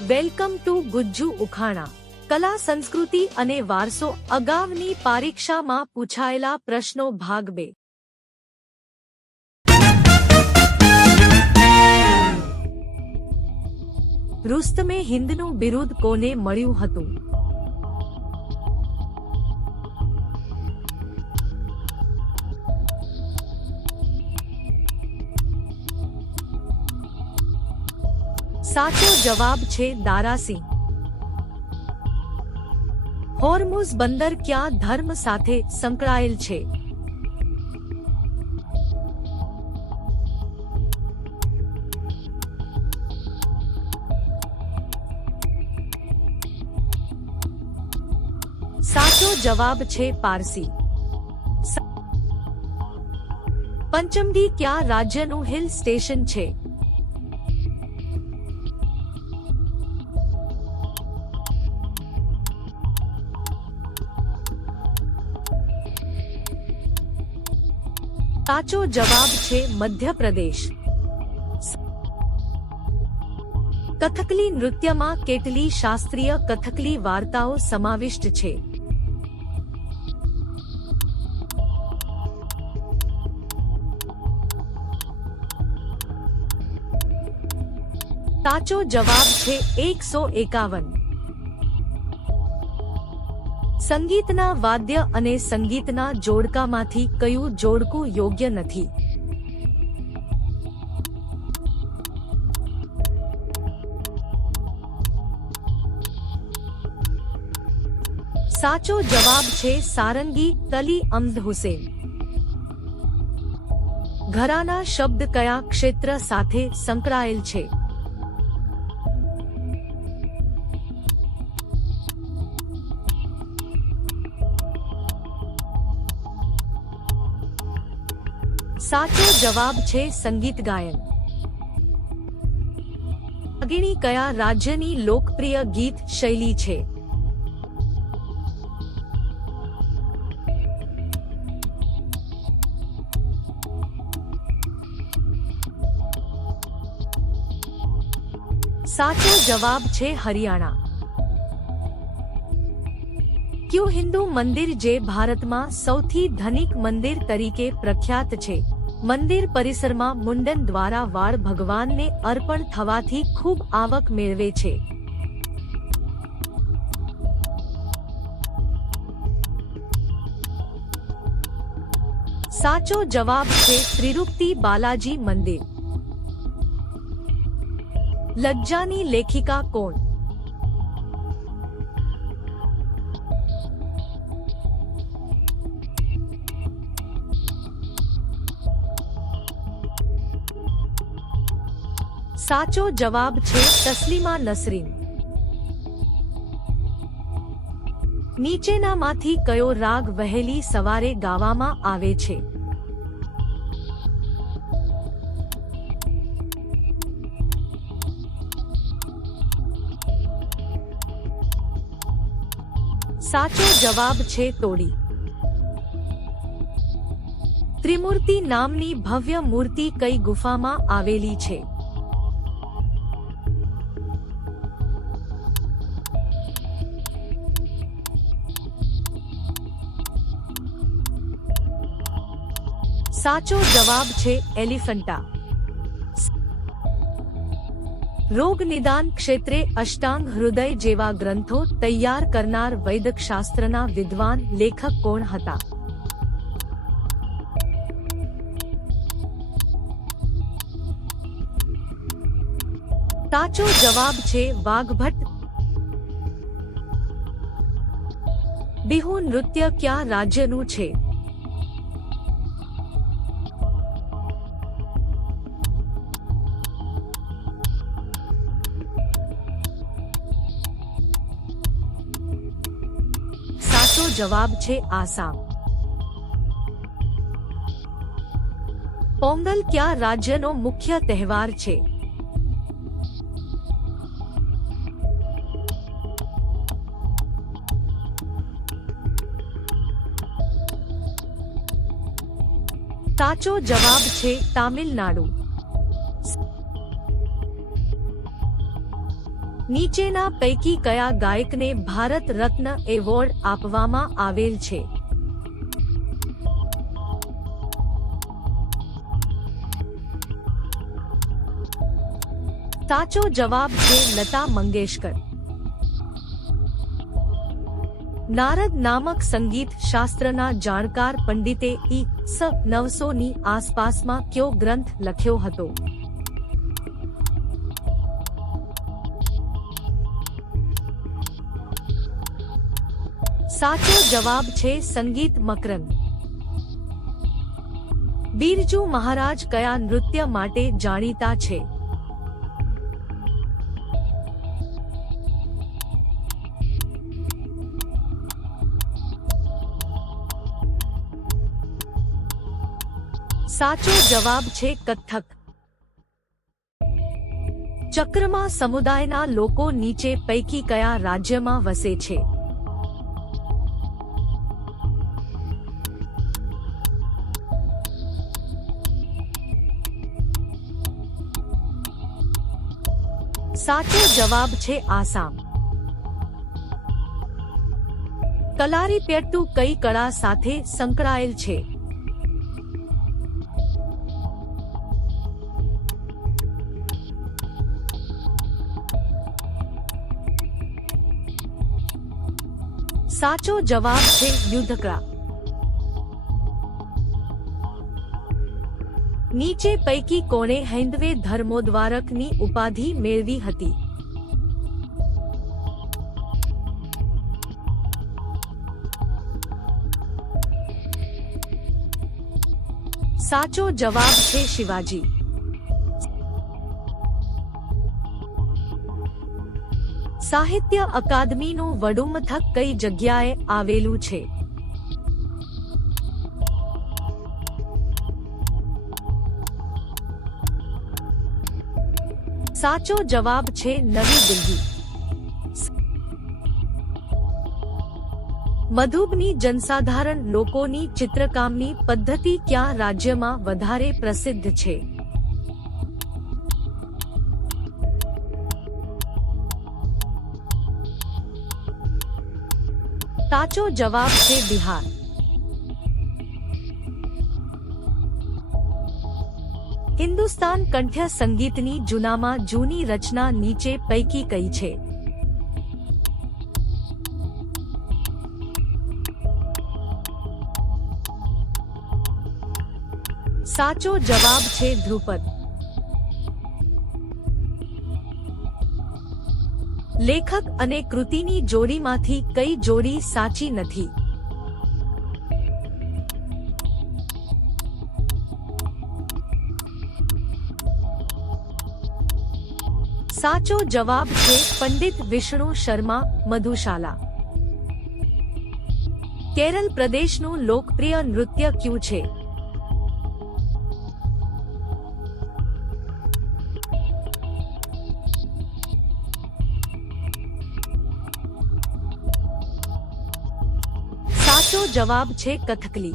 Welcome to Gujju ઉખાણા. કલા સંસ્કૃતિ અને વારસો અગાઉની પરીક્ષામાં પૂછાયેલા પ્રશ્નો ભાગ 2. રુસ્તમે હિન્દનું બિરુદ કોને મળ્યું હતું? સાચો જવાબ છે દારાસિંહ. હોર્મુઝ બંદર ક્યાં ધર્મ સાથે સંકળાયેલ છે? સાચો જવાબ છે પારસી. પંચમઢી ક્યાં રાજ્યનું હિલ સ્ટેશન છે? સાચો જવાબ છે મધ્યપ્રદેશ. કથકલી નૃત્યમાં કેટલી શાસ્ત્રીય કથકલી વાર્તાઓ સમાવિષ્ટ છે? સાચો જવાબ છે 151. સંગીતના વાદ્ય અને સંગીતના જોડકામાંથી કયું જોડકું યોગ્ય નથી? સાચો જવાબ છે સારંગી તલી અમદ હુસેન. ઘરાના શબ્દ કયા ક્ષેત્ર સાથે સંકળાયેલ છે? સાચો જવાબ છે સંગીત ગાયન. રાગિણી કયા રાજ્યની લોકપ્રિય ગીત શૈલી છે? સાચો જવાબ છે હરિયાણા. કયું હિન્દુ મંદિર જે ભારતમાં સૌથી ધનિક મંદિર તરીકે પ્રખ્યાત છે? મંદિર પરિસરમાં મુંડન દ્વારા વાળ ભગવાનને અર્પણ થવાથી ખૂબ આવક મેળવે છે. સાચો જવાબ છે ત્રિરુપતિ બાલાજી મંદિર. લજ્જાની લેખિકા કોણ? સાચો જવાબ છે તસ્લીમા નસરીન. નીચેનામાંથી કયો રાગ વહેલી સવારે ગાવામાં આવે છે? સાચો જવાબ છે તોડી. ત્રિમૂર્તિ નામની ભવ્ય મૂર્તિ કઈ ગુફામાં આવેલી છે? સાચો જવાબ છે એલિફન્ટા. રોગ નિદાન ક્ષેત્રે અષ્ટાંગ હૃદય જેવા ગ્રંથો તૈયાર કરનાર વૈદકશાસ્ત્રના વિદ્વાન લેખક કોણ હતા? સાચો જવાબ છે વાઘભટ્ટ. બિહુ નૃત્ય કયા રાજ્યનું છે? સાચો જવાબ છે આસામ. પોંગલ કયા રાજ્યનો મુખ્ય તહેવાર છે? સાચો જવાબ છે તામિલનાડુ. નીચેના પૈકી કયા ગાયકને ભારત રત્ન એવોર્ડ આપવામાં આવેલ છે? સાચો જવાબ છે લતા મંગેશકર. નારદ નામક સંગીત શાસ્ત્રના જાણકાર પંડિતે ઈ.સ. 900 ની આસપાસમાં કયો ગ્રંથ લખ્યો હતો? સાચો જવાબ છે સંગીત મકરંદ. બિરજુ મહારાજ કયા નૃત્ય માટે જાણીતા છે? સાચો જવાબ છે કથક. ચક્રમા સમુદાયના લોકો નીચે પૈકી કયા રાજ્યમાં વસે છે? સાચો જવાબ છે આસામ. કલારીપયટ્ટુ કઈ કળા સાથે સંકળાયેલ છે? સાચો જવાબ છે યુદ્ધકળા. નીચે પૈકી કોણે હૈંદવે ધર્મોદ્ધારકની ઉપાધિ મેળવી હતી? સાચો જવાબ છે શિવાજી. સાહિત્ય અકાદમીનું વડું મથક કઈ જગ્યાએ આવેલું છે? સાચો જવાબ છે નવી દિલ્હી. મધુબની જનસાધારણ લોકોની ચિત્રકામની પદ્ધતિ કયા રાજ્યમાં વધારે પ્રસિદ્ધ છે? સાચો જવાબ છે બિહાર. હિન્દુસ્તાન કંઠ્ય સંગીતની જૂનામાં જૂની રચના નીચે પૈકી કઈ છે? સાચો જવાબ છે ધ્રુપદ. લેખક અને કૃતિની જોડીમાંથી કઈ જોડી સાચી નથી? સાચો જવાબ છે પંડિત વિષ્ણુ શર્મા મધુશાલા. કેરળ પ્રદેશનું લોકપ્રિય નૃત્ય કયું છે? સાચો જવાબ છે કથકલી.